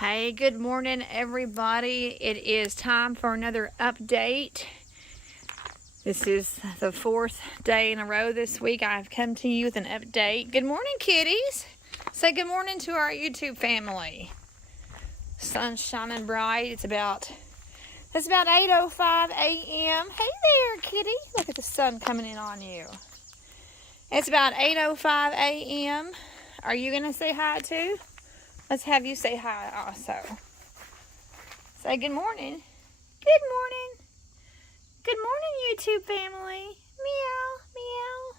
Hey, good morning, everybody. It is time for another update. This is the fourth day in a row this week I've come to you with an update. Good morning, kitties. Say good morning to our YouTube family. Sun's shining bright. It's about 8:05 a.m. Hey there, kitty. Look at the sun coming in on you. It's about 8:05 a.m. Are you going to say hi too? Let's have you say hi also. Say good morning. Good morning. Good morning, YouTube family. Meow, meow.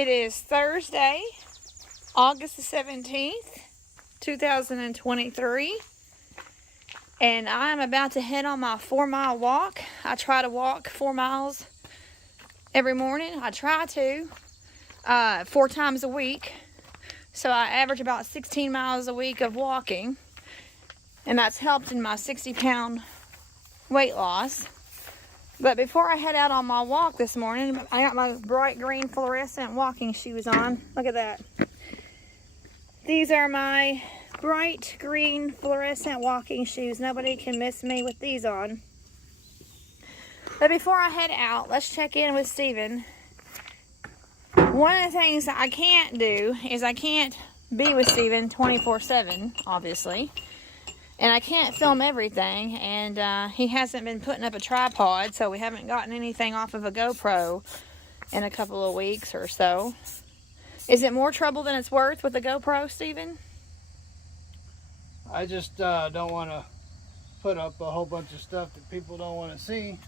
It is Thursday, August the 17th, 2023. And I'm about to head on my 4-mile walk. I try to walk 4 miles every morning. I try to 4 times a week. So I average about 16 miles a week of walking, and that's helped in my 60-pound weight loss. But before I head out on my walk this morning, I got my bright green fluorescent walking shoes on. Look at that. These are my bright green fluorescent walking shoes. Nobody can miss me with these on. But before I head out, let's check in with Steven. One of the things that I can't do is I can't be with Steven 24/7, obviously. And I can't film everything. And he hasn't been putting up a tripod, so we haven't gotten anything off of a GoPro in a couple of weeks or so. Is it more trouble than it's worth with a GoPro, Steven? I just don't want to put up a whole bunch of stuff that people don't want to see.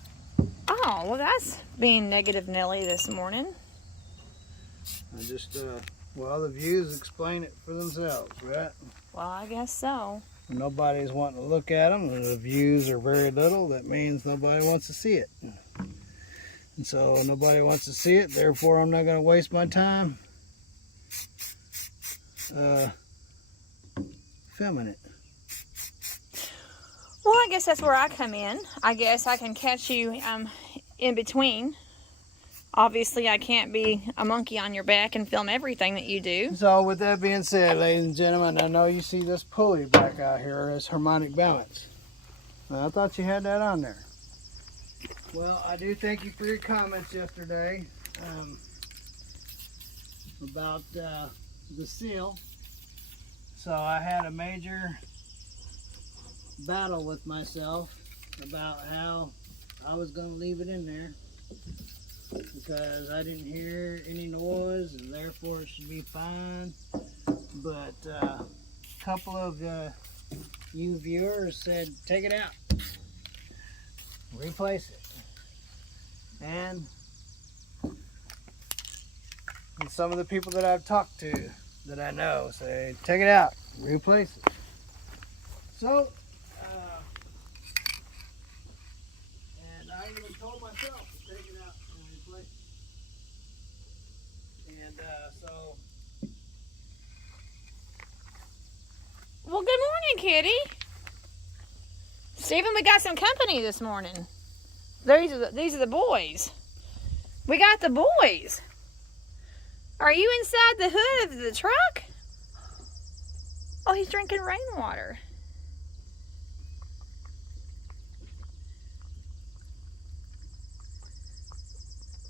Oh, well, that's being negative Nelly this morning. I just, well, the views explain it for themselves, right? Well, I guess so. When nobody's wanting to look at them, and the views are very little, that means nobody wants to see it. And so nobody wants to see it, therefore I'm not going to waste my time filming it. Well, I guess that's where I come in. I guess I can catch you in between. Obviously, I can't be a monkey on your back and film everything that you do. So with that being said, ladies and gentlemen, I know you see this pulley back out here as harmonic balance. Now, I thought you had that on there. Well, I do thank you for your comments yesterday about the seal. So I had a major battle with myself about how I was going to leave it in there, because I didn't hear any noise and therefore it should be fine. But a couple of you viewers said take it out, replace it, and some of the people that I've talked to that I know say take it out, replace it. So and I even told myself to take it out and replace it. And so. Well, good morning, kitty. Steven, we got some company this morning. These are the boys. We got the boys. Are you inside the hood of the truck? Oh, he's drinking rainwater.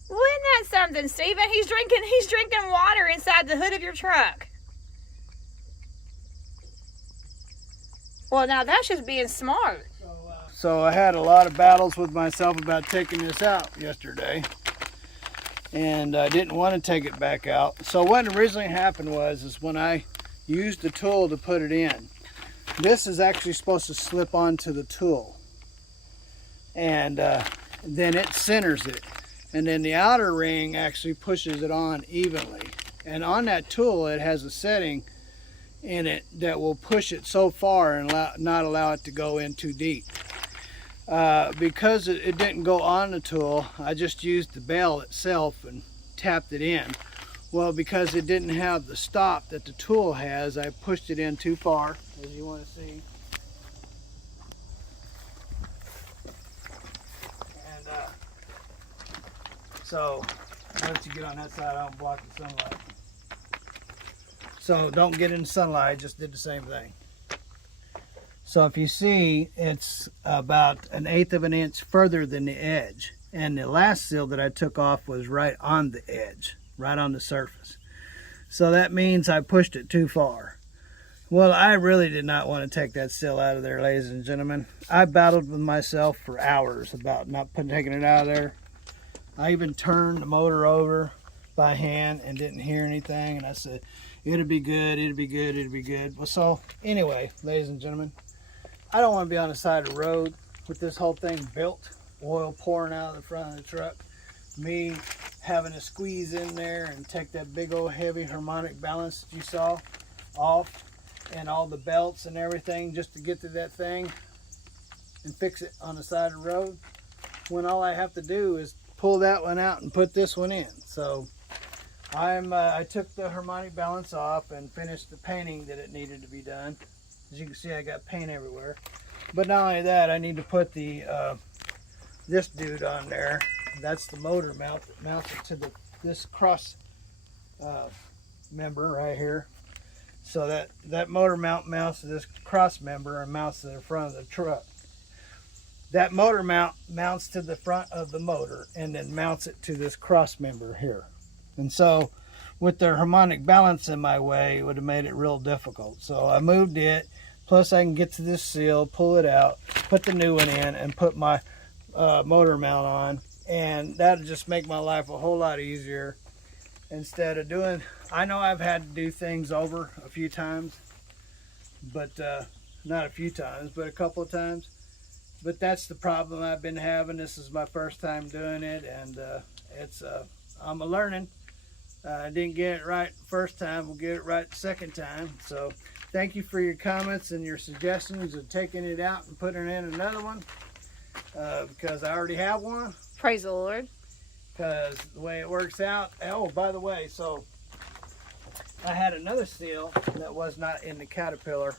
Well, isn't that something, Steven? He's drinking water inside the hood of your truck. Well, now that's just being smart. So I had a lot of battles with myself about taking this out yesterday, and I didn't want to take it back out. So what originally happened is when I used the tool to put it in, this is actually supposed to slip onto the tool, and then it centers it, and then the outer ring actually pushes it on evenly. And on that tool, it has a setting in it that will push it so far and not allow it to go in too deep. Because it didn't go on the tool, I just used the bell itself and tapped it in. Well, because it didn't have the stop that the tool has, I pushed it in too far, as you want to see. And so I'll let you get on that side, I don't block the sunlight. So don't get in sunlight, just did the same thing. So if you see, it's about 1/8 of an inch further than the edge. And the last seal that I took off was right on the edge, right on the surface. So that means I pushed it too far. Well, I really did not want to take that seal out of there, ladies and gentlemen. I battled with myself for hours about not taking it out of there. I even turned the motor over by hand and didn't hear anything. And I said, it'll be good, it'll be good, it'll be good. Well, so anyway, ladies and gentlemen, I don't want to be on the side of the road with this whole thing built, oil pouring out of the front of the truck, me having to squeeze in there and take that big old heavy harmonic balance that you saw off, and all the belts and everything just to get to that thing and fix it on the side of the road, when all I have to do is pull that one out and put this one in. So I took the harmonic balance off and finished the painting that it needed to be done. As you can see, I got paint everywhere. But not only that, I need to put the this dude on there. That's the motor mount that mounts it to this cross member right here. So that motor mount mounts to this cross member and mounts to the front of the truck. That motor mount mounts to the front of the motor and then mounts it to this cross member here. And so with the harmonic balance in my way, it would have made it real difficult. So I moved it, plus I can get to this seal, pull it out, put the new one in, and put my motor mount on. And that'll just make my life a whole lot easier. Instead of doing, I know I've had to do things over a few times, but not a few times, but a couple of times. But that's the problem I've been having. This is my first time doing it, and I'm learning. I didn't get it right the first time. We'll get it right the second time. So thank you for your comments and your suggestions of taking it out and putting in another one, because I already have one. Praise the Lord. Because the way it works out. Oh, by the way, so I had another seal that was not in the Caterpillar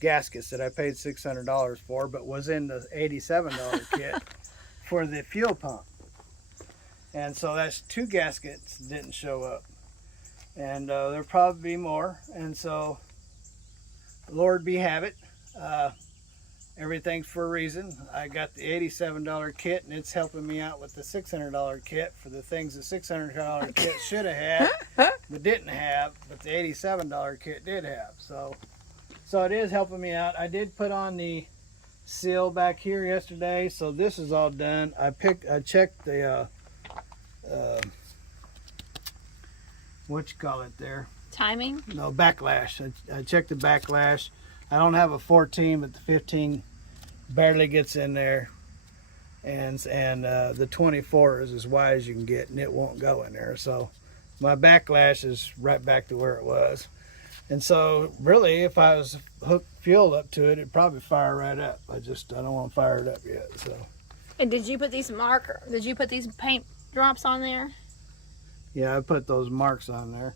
gaskets that I paid $600 for, but was in the $87 kit for the fuel pump. And so that's 2 gaskets didn't show up. And there'll probably be more. And so, Lord be have it. Everything's for a reason. I got the $87 kit, and it's helping me out with the $600 kit for the things the $600 kit should have had, but didn't have, but the $87 kit did have. So it is helping me out. I did put on the seal back here yesterday, so this is all done. I checked the what you call it there? Timing? No, backlash. I checked the backlash. I don't have a 14, but the 15 barely gets in there, and the 24 is as wide as you can get, and it won't go in there. So my backlash is right back to where it was. And so really, if I was hooked fuel up to it, it'd probably fire right up. I don't want to fire it up yet. So. And did you put these paint drops on there? Yeah, I put those marks on there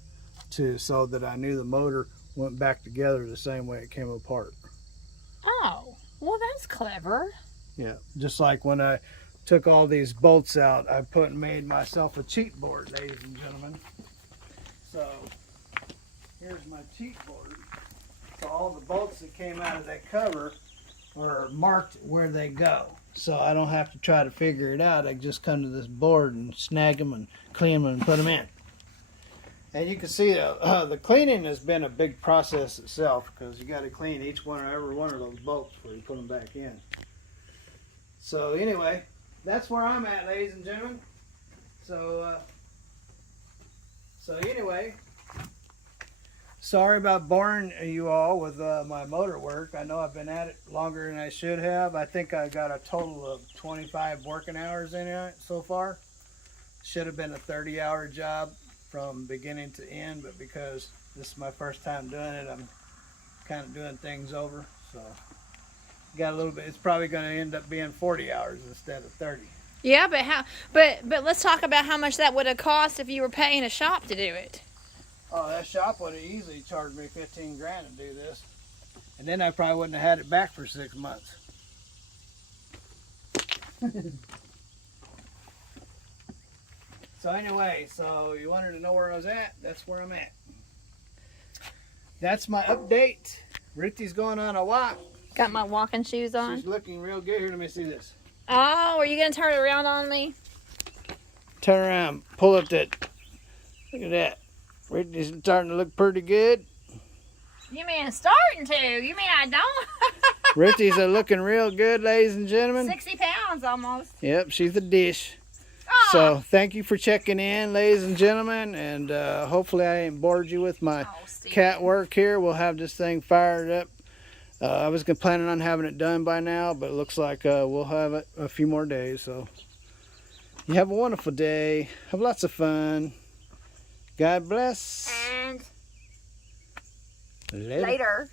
too, so that I knew the motor went back together the same way it came apart. Oh, well, that's clever. Yeah, just like when I took all these bolts out, I made myself a cheat board, ladies and gentlemen. So here's my cheat board. So all the bolts that came out of that cover are marked where they go. So I don't have to try to figure it out. I just come to this board and snag them and clean them and put them in. And you can see the cleaning has been a big process itself, because you got to clean every one of those bolts before you put them back in. So anyway, that's where I'm at, ladies and gentlemen. So anyway, sorry about boring you all with my motor work. I know I've been at it longer than I should have. I think I got a total of 25 working hours in it so far. Should have been a 30-hour job from beginning to end, but because this is my first time doing it, I'm kind of doing things over. So got a little bit. It's probably going to end up being 40 hours instead of 30. Yeah, but let's talk about how much that would have cost if you were paying a shop to do it. Oh, that shop would have easily charged me 15 grand to do this, and then I probably wouldn't have had it back for 6 months. So anyway, so you wanted to know where I was at? That's where I'm at. That's my update. Ruthie's going on a walk. Got my walking shoes on. She's looking real good. Here, let me see this. Oh, are you going to turn it around on me? Turn around. Pull up that. Look at that. Ruthie's starting to look pretty good. You mean starting to? You mean I don't? Ruthie's looking real good, ladies and gentlemen. 60 pounds almost. Yep, she's a dish. Oh. So thank you for checking in, ladies and gentlemen, and hopefully I ain't bored you with my cat work here. We'll have this thing fired up. I was planning on having it done by now, but it looks like we'll have it a few more days. So you have a wonderful day. Have lots of fun. God bless. And Later. later.